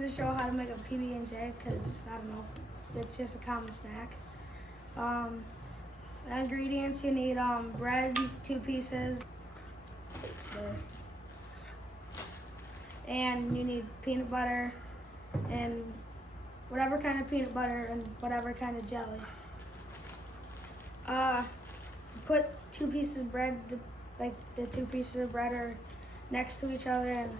going to show how to make a PB&J because, I don't know, it's just a common snack. The ingredients you need bread, 2 pieces, and you need peanut butter and whatever kind of peanut butter and whatever kind of jelly. Put 2 pieces of bread, like the 2 pieces of bread are next to each other and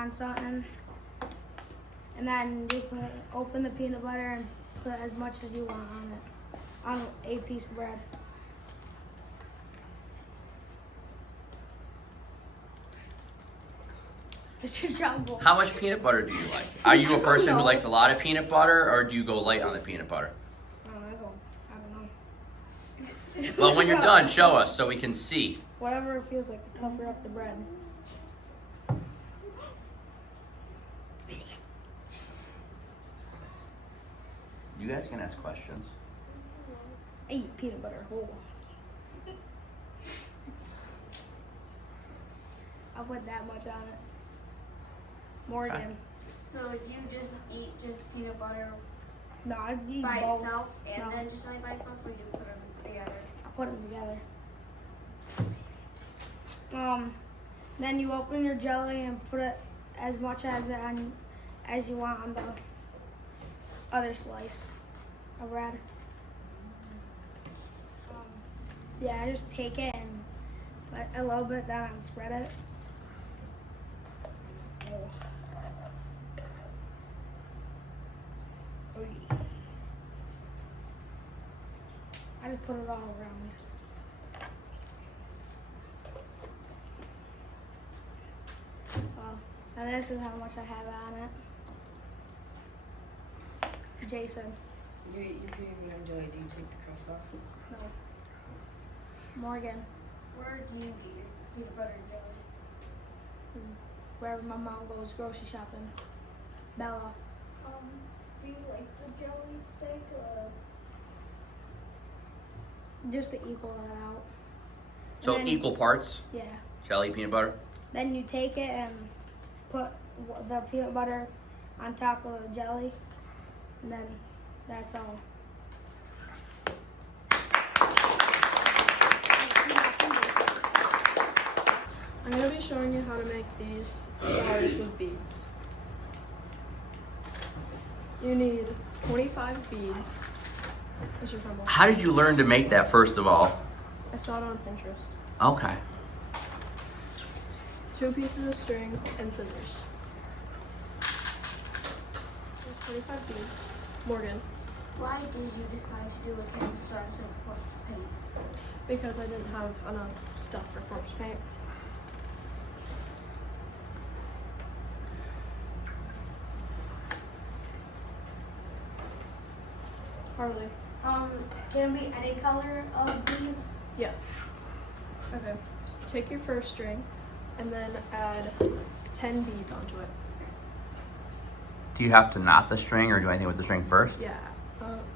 on something. And then you open the peanut butter and put as much as you want on it, on a piece of bread. It's just jumble. How much peanut butter do you like? Are you a person who likes a lot of peanut butter, or do you go light on the peanut butter? I don't know. Well, when you're done, show us so we can see. Whatever it feels like to cover up the bread. You guys can ask questions. I eat peanut butter whole. I'll put that much on it. Morgan. Okay. So do you just eat just peanut butter No, I eat by both. itself and No. then just jelly by itself, or do you put them together? I put them together. Then you open your jelly and put it as much as you want on the other slice of bread. Yeah, I just take it and put a little bit down and spread it. Oh. Oh, yeah. I just put it all around. And this is how much I have on it. Jason. You eat your peanut butter and jelly, do you take the crust off? No. Morgan. Where do you get your peanut butter and jelly? Wherever my mom goes grocery shopping. Bella. Do you like the jelly thick or? Just to equal that out. So then- equal parts, Yeah. jelly, peanut butter. Then you take it and put the peanut butter on top of the jelly. And then that's all. I'm going to be showing you how to make these stars with beads. You need 25 beads. This is from How did you learn to make that, first of all? I saw it on Pinterest. Okay. 2 pieces of string and scissors. 25 beads. Morgan, Why did you decide to do a candy star instead of corpse paint? because I didn't have enough stuff for corpse paint. Harley. Can it be any color of these? Yeah. Okay. Take your first string and then add 10 beads onto it. Do you have to knot the string or do anything with the string first? Yeah.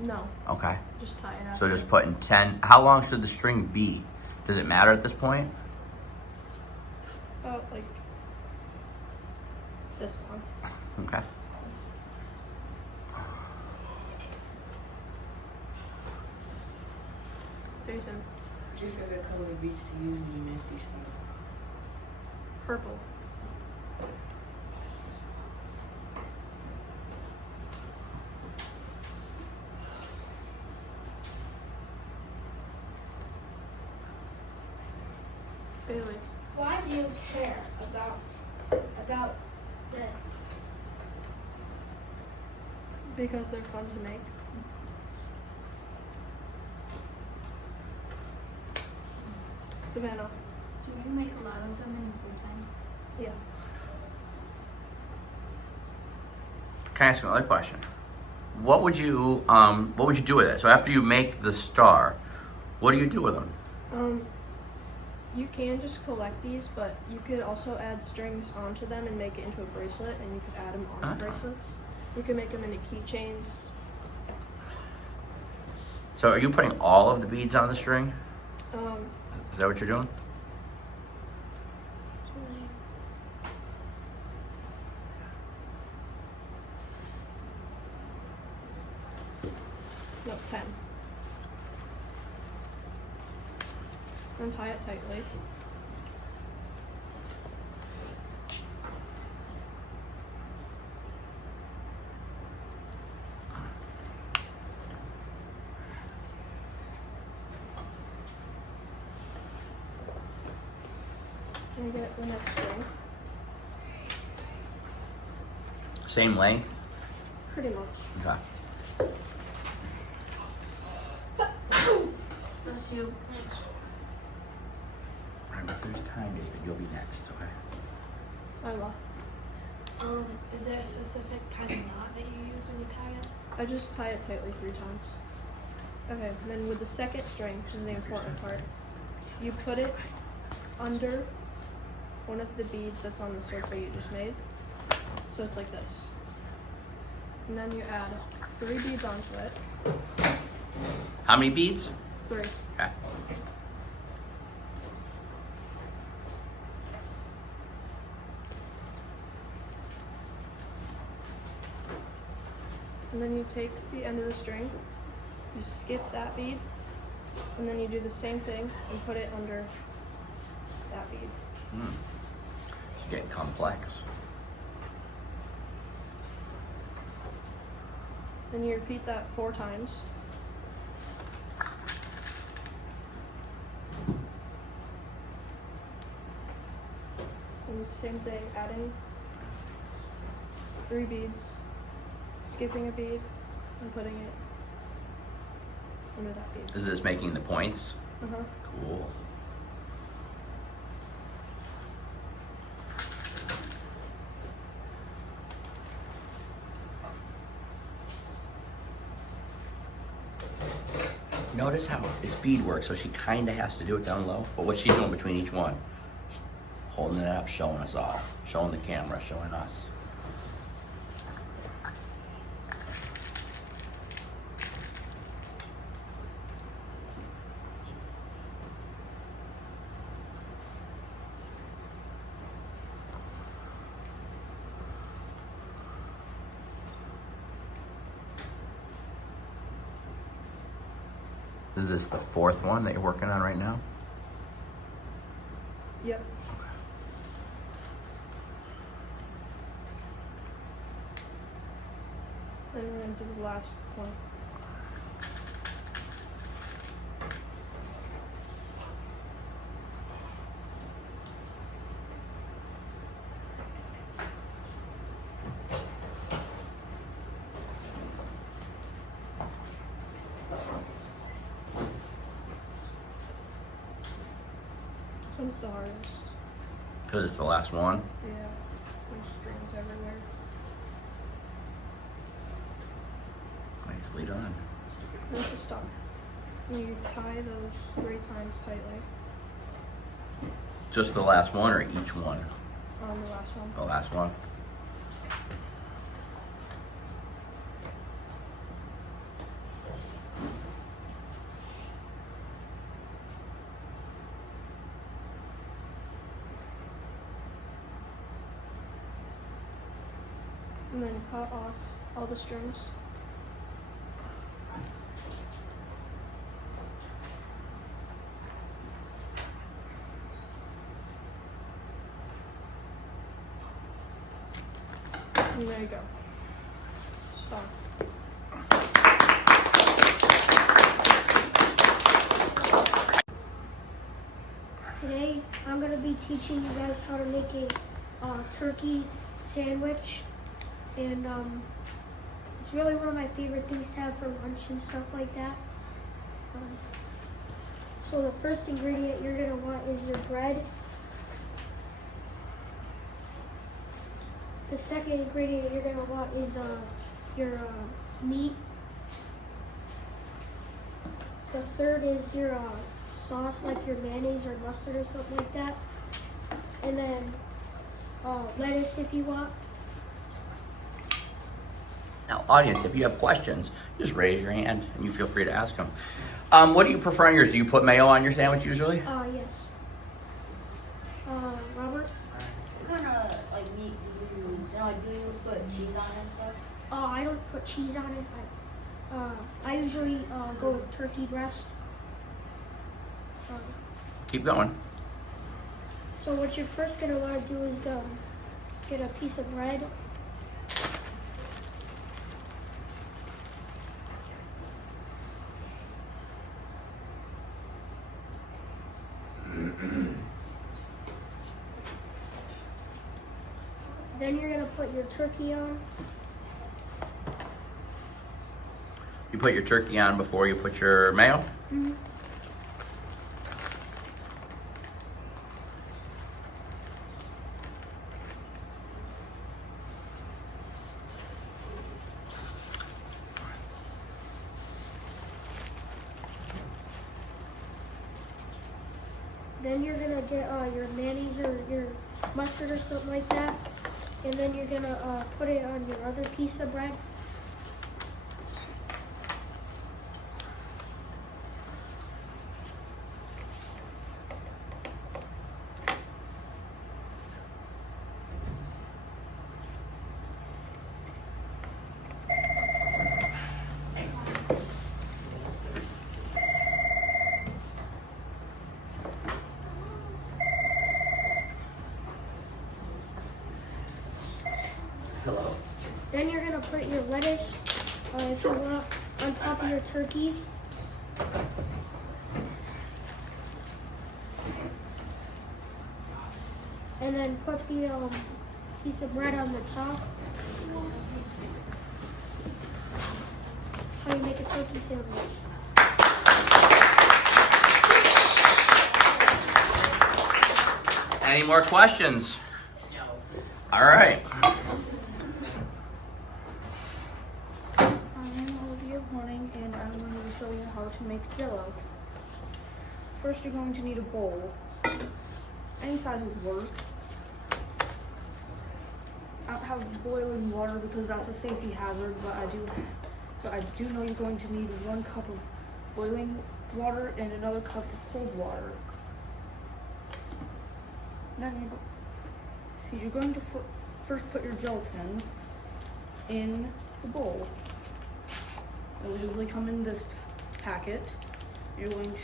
No. Okay. Just tie it up. So just putting 10. How long should the string be? Does it matter at this point? About like this long. Okay. Jason. What's your favorite color of beads to use when you make these stars? Purple. Bailey. Why do you care about this? Because they're fun to make. Savannah. Do you make a lot of them in free time? Yeah. Can I ask you another question? What would you do with it? So after you make the star, what do you do with them? You can just collect these, but you could also add strings onto them and make it into a bracelet, and you could add them onto Ah. bracelets. You can make them into keychains. So are you putting all of the beads on the string? Um, Is that what you're doing? Then tie it tightly. And get the next string. Same length? Pretty much. Okay. Bless you. All right, if there's time, David, you'll be next, okay? I will. Is there a specific kind of knot that you use when you tie it? I just tie it tightly 3 times. Okay, and then with the second string, which is the important part, you put it under one of the beads that's on the circle you just made. So it's like this. And then you add 3 beads onto it. How many beads? 3. Okay. And then you take the end of the string, you skip that bead, and then you do the same thing and put it under that bead. It's getting complex. Then you repeat that 4 times. And same thing, adding 3 beads, skipping a bead, and putting it under that bead. Is this making the points? Uh-huh. Cool. Notice how it's beadwork, so she kind of has to do it down low. But what she's doing between each one, holding it up, showing us all, showing the camera, showing us. Is this the 4th one that you're working on right now? Yep. Then we're gonna do the last one. This one's the hardest. Because it's the last one. Yeah. There's strings everywhere. Nicely done. There's the stop. You tie those 3 times tightly Just the last one or each one? on the last one. The last one. And then cut off all the strings. And there you go. Stop. Today, I'm going to be teaching you guys how to make a turkey sandwich. And it's really one of my favorite things to have for lunch and stuff like that. So the first ingredient you're going to want is your bread. The second ingredient you're going to want is your meat. The third is your sauce, like your mayonnaise or mustard or something like that. And then lettuce if you want. Now, audience, if you have questions, just raise your hand and you feel free to ask them. What do you prefer on yours? Do you put mayo on your sandwich usually? Yes. Robert? What kind of like meat do you use? Do you put cheese on it and stuff? I don't put cheese on it. I usually go with turkey breast. Keep going. So what you're first gonna want to do is get a piece of bread. Then you're gonna put your turkey on. You put your turkey on before you put your mayo? Mhm. Then you're gonna get your mayonnaise or your mustard or something like that, and then you're gonna put it on your other piece of bread. Hello. Then you're gonna put your lettuce, if you want, on top of your turkey. And then put the piece of bread on the top. That's how you make a turkey sandwich. Any more questions? No. All right. I'm Olivia Horning, and I'm going to show you how to make Jell-O. First, you're going to need a bowl. Any size would work. I don't have boiling water because that's a safety hazard, but I do know you're going to need 1 cup of boiling water and another cup of cold water. Then you're going to first put your gelatin in the bowl. It will usually come in this packet. You're going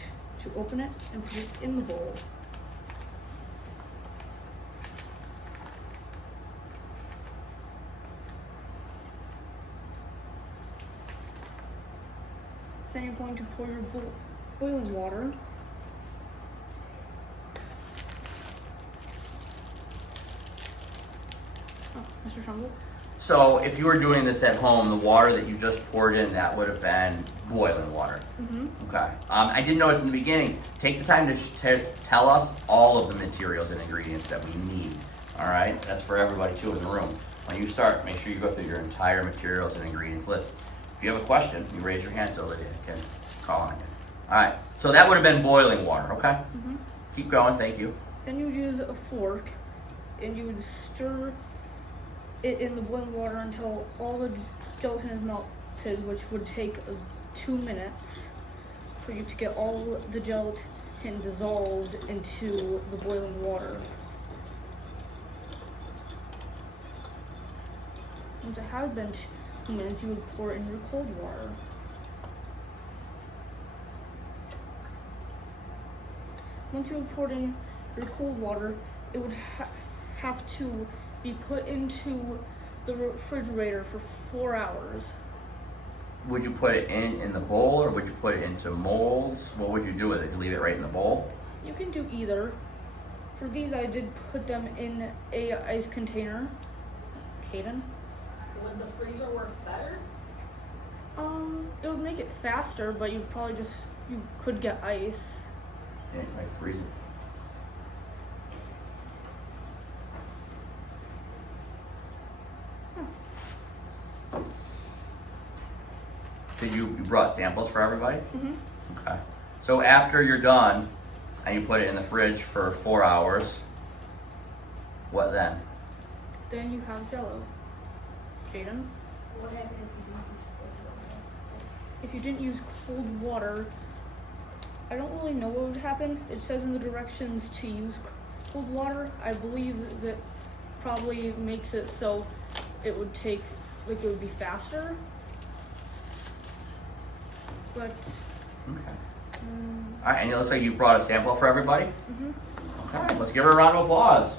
to open it and put it in the bowl. Then you're going to pour your boiling water. Oh, Mr. Trumbull? So if you were doing this at home, the water that you just poured in, that would have been boiling water. Mm-hmm. Okay. I did notice in the beginning, take the time to tell us all of the materials and ingredients that we need. All right? That's for everybody too in the room. When you start, make sure you go through your entire materials and ingredients list. If you have a question, you raise your hand so that it can call on you. All right. So that would have been boiling water, okay? Mm-hmm. Keep going, thank you. Then you would use a fork and you would stir it in the boiling water until all the gelatin is melted, which would take 2 minutes for you to get all the gelatin dissolved into the boiling water. Once it had been 2 minutes, you would pour it in your cold water. Once you have poured in your cold water, it would have to be put into the refrigerator for 4 hours. Would you put it in the bowl, or would you put it into molds? What would you do with it? Leave it right in the bowl? You can do either. For these, I did put them in a ice container. Caden? Would the freezer work better? It would make it faster, but you could get ice. Yeah, I freeze it. Did you brought samples for everybody? Mm-hmm. Okay. So after you're done and you put it in the fridge for 4 hours, what then? Then you have Jell-O. Caden? What happened if you didn't use cold If you didn't use cold water, I don't really know what would happen. It says in the directions to use cold water. I believe that probably makes it so it would take, like, it would be faster. But Okay. All right, and it looks like you brought a sample for everybody. Okay, let's give her a round of applause.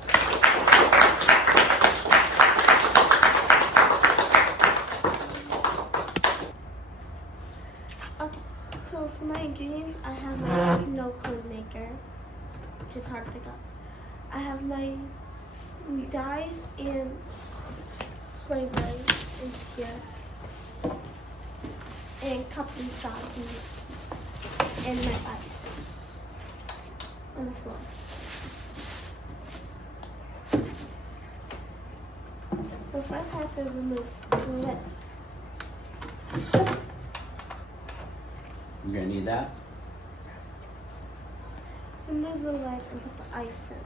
Okay, so for my ingredients, I have my snow cone maker, which is hard to pick up. I have my dyes and flavors in here, and cups and sauces, and my ice on the floor. So first I have to remove the lid. You're gonna need that. Remove the lid and put the ice in.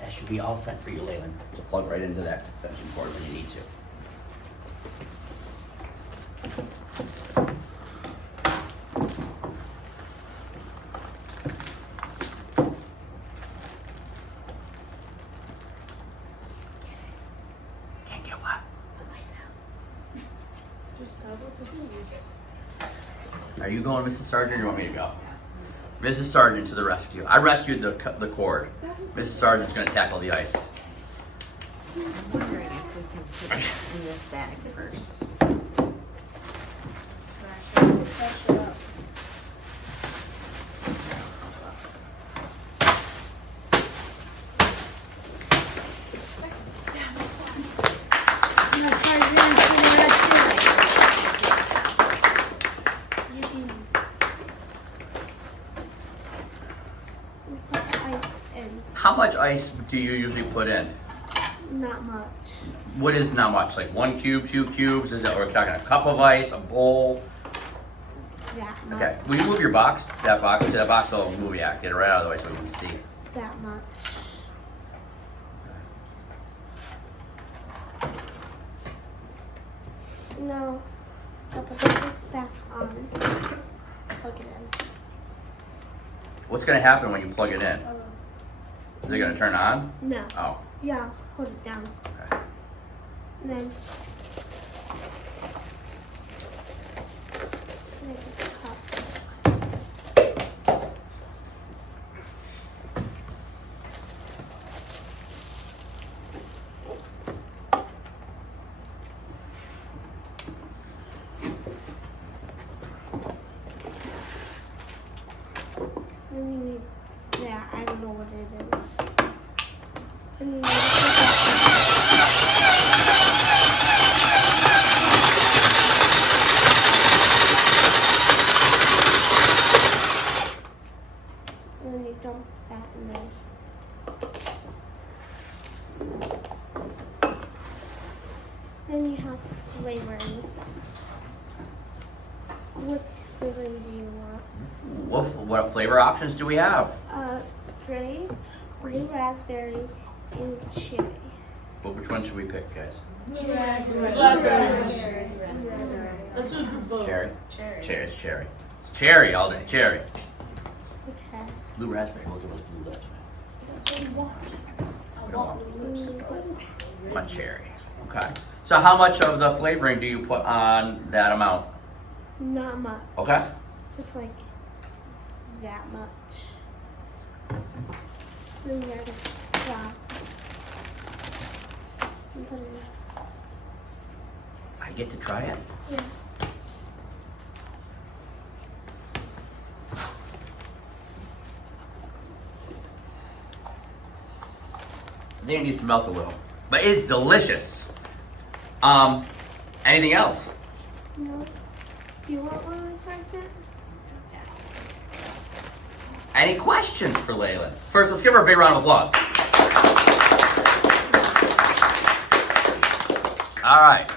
That should be all set for you, Leyland. So plug right into that extension cord when you need to. Can't get what? Are you going, Mrs. Sargent, or you want me to go? Mrs. Sargent to the rescue. I rescued the cord. Mrs. Sargent's gonna tackle the ice. I'm wondering if we can put it in this bag first. We put the ice in. How much ice do you usually put in? Not much. What is not much? Like 1 cube, 2 cubes? Is that we're talking a cup of ice, a bowl? That much. Okay. Will you move your box? That box to that box. I'll move it. Get it right out of the way so we can see. That much. Now, I'll put this back on. Plug it in. What's gonna happen when you plug it in? Is it gonna turn on? No. Oh. Yeah, hold it down. Okay. And then make a cup. Then you need that. I don't know what it is. And you need to put that. And then you dump that in there. Then you have flavoring. What flavoring do you want? What flavor options do we have? Grape, blue raspberry, and cherry. Well, which one should we pick, guys? Cherry. Cherry. It's cherry. It's cherry. All day. Cherry. Okay. Blue raspberry. We'll give us blue raspberry. We don't want cherry. Okay. So how much of the flavoring do you put on that amount? Not much. Okay. Just like that much. Then you have to stop. And put it in. I get to try it. Yeah. I think it needs to melt a little, but it's delicious. Anything else? No. Do you want one of those right there? Any questions for Leyland? First, let's give her a big round of applause. All right.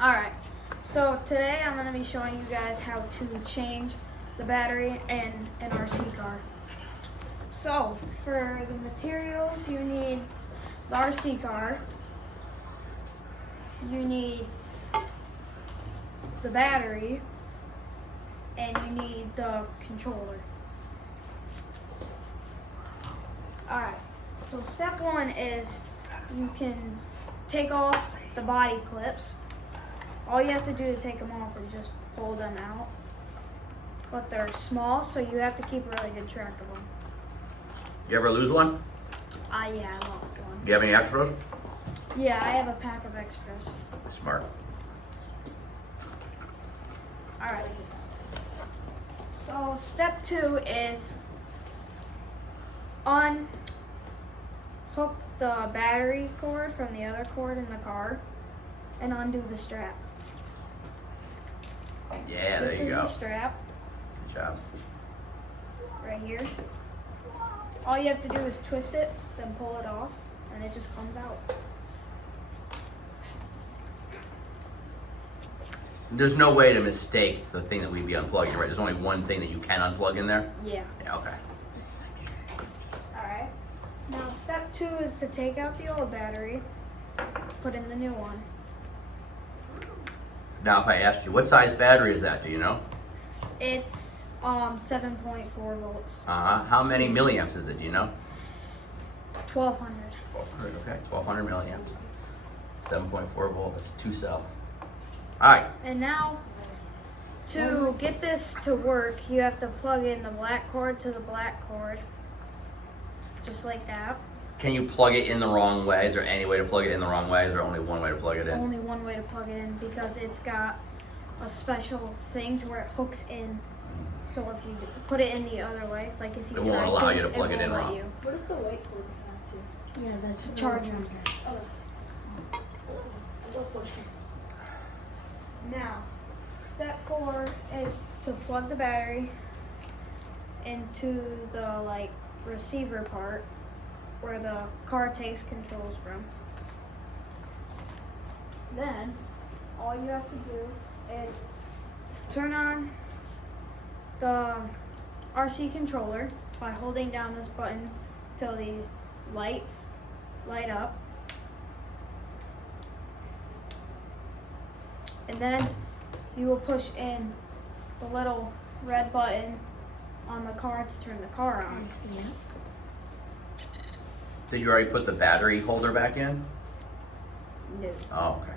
Alright, so today I'm going to be showing you guys how to change the battery in an RC car. So, for the materials, you need the RC car, you need the battery, and you need the controller. Alright, so step one is you can take off the body clips. All you have to do to take them off is just pull them out. But they're small, so you have to keep really good track of them. You ever lose one? Yeah, I lost one. Do you have any extras? Yeah, I have a pack of extras. Smart. Alright. So step two is unhook the battery cord from the other cord in the car and undo the strap. Yeah, This there you is go. the strap Good job. right here. All you have to do is twist it, then pull it off, and it just comes out. There's no way to mistake the thing that we'd be unplugging, right? There's only one thing that you can unplug in there? Yeah. Yeah, okay. Alright. Now step two is to take out the old battery, put in the new one. Now, if I asked you, what size battery is that? Do you know? It's 7.4 volts. How many milliamps is it? Do you know? 1200. 1200, okay. 1200 milliamps. 7.4 volt. That's 2 cell. All right. And now, to get this to work, you have to plug in the black cord to the black cord. Just like that. Can you plug it in the wrong way? Is there any way to plug it in the wrong way? Is there only one way to plug it in? Only one way to plug it in because it's got a special thing to where it hooks in. So if you put it in the other way, like if you It won't try allow you to plug it won't in let wrong. you. What is the white cord connect to? Yeah, that's The charger. Now, step 4 is to plug the battery into the receiver part where the car takes controls from. Then, all you have to do is turn on the RC controller by holding down this button till these lights light up. And then you will push in the little red button on the car to turn the car on. Yeah. Did you already put the battery holder back in? No. Oh, okay.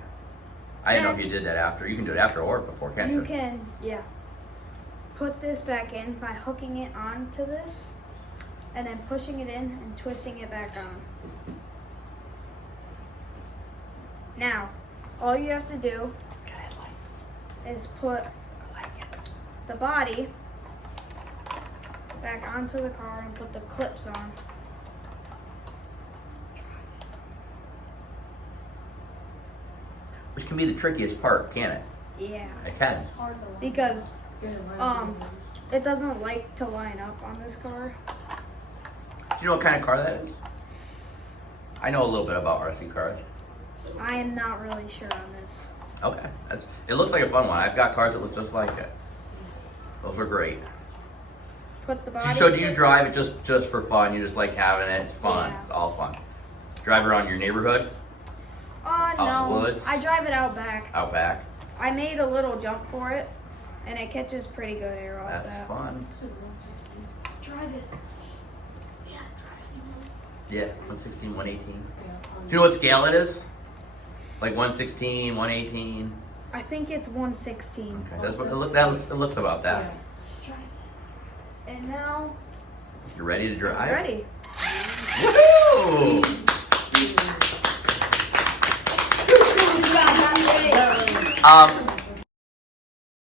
I didn't know if you did that after. You can do it after or before, can't you? You can, yeah. Put this back in by hooking it onto this and then pushing it in and twisting it back on. Now, all you have to do is put the body back onto the car and put the clips on. Which can be the trickiest part, can't it? Yeah. It can. Because it doesn't like to line up on this car. Do you know what kind of car that is? I know a little bit about RC cars. I am not really sure on this. Okay. It looks like a fun one. I've got cars that look just like it. Those are great. Put the body. So do you drive it just for fun? You just like having it? It's fun. Yeah. It's all fun. Drive around your neighborhood? No. in the woods? I drive it out back. Out back? I made a little jump for it, and it catches pretty good air off That's that. fun. Drive it. Yeah, 116, 118. Do you know what scale it is? Like 116, 118? I think it's 116. Okay, that's what it looks about that. And now You ready to it's drive? ready. Woohoo!